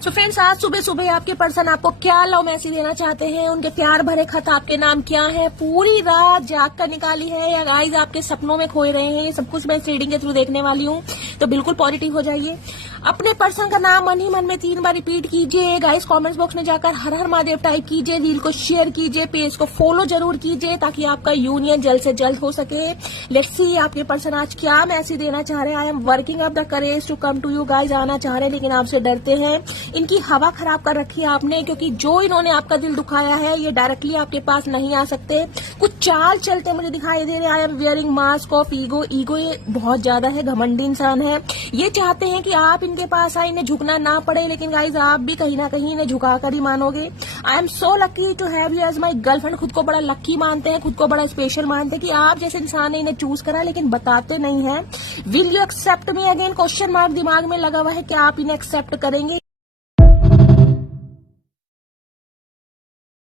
So friends, आज सुबह सुबह आपके पर्सन आपको क्या लव मैसेज देना चाहते हैं, उनके प्यार भरे खत आपके नाम क्या है, पूरी रात जाग कर निकाली है या गाइस आपके सपनों में खोए रहे हैं, ये सब कुछ मैं इस रीडिंग के थ्रू देखने वाली हूँ। तो बिल्कुल पॉजिटिव हो जाइए। अपने पर्सन का नाम मन ही मन में 3 बार रिपीट कीजिए। गाइस कमेंट्स बॉक्स में जाकर हर हर महादेव टाइप कीजिए, रील को शेयर कीजिए, पेज को फॉलो जरूर कीजिए ताकि आपका यूनियन जल्द से जल्द हो सके। लेट्स सी आपके पर्सन आज क्या मैसेज देना चाह रहे हैं। I am working up the courage to come to you. Guys आना चाह रहे हैं लेकिन आपसे डरते हैं। इनकी हवा खराब कर रखी है आपने, क्योंकि जो इन्होंने आपका दिल दुखाया है ये डायरेक्टली आपके पास नहीं आ सकते। कुछ चाल चलते मुझे दिखाई दे रहे हैं। I am wearing mask of ego. Ego ये बहुत ज्यादा है, घमंडी इंसान है। ये चाहते हैं कि आप इनके पास आए, इन्हें झुकना ना पड़े, लेकिन गाइज आप भी कहीं ना कहीं इन्हें झुकाकर ही मानोगे। I am so lucky to have you as my girlfriend. खुद को बड़ा लकी मानते हैं, खुद को बड़ा स्पेशल मानते हैं कि आप जैसे इंसान ने इन्हें चूज करा, लेकिन बताते नहीं है। Will you accept me again, question mark दिमाग में लगा हुआ है। क्या आप इन्हें एक्सेप्ट करेंगे?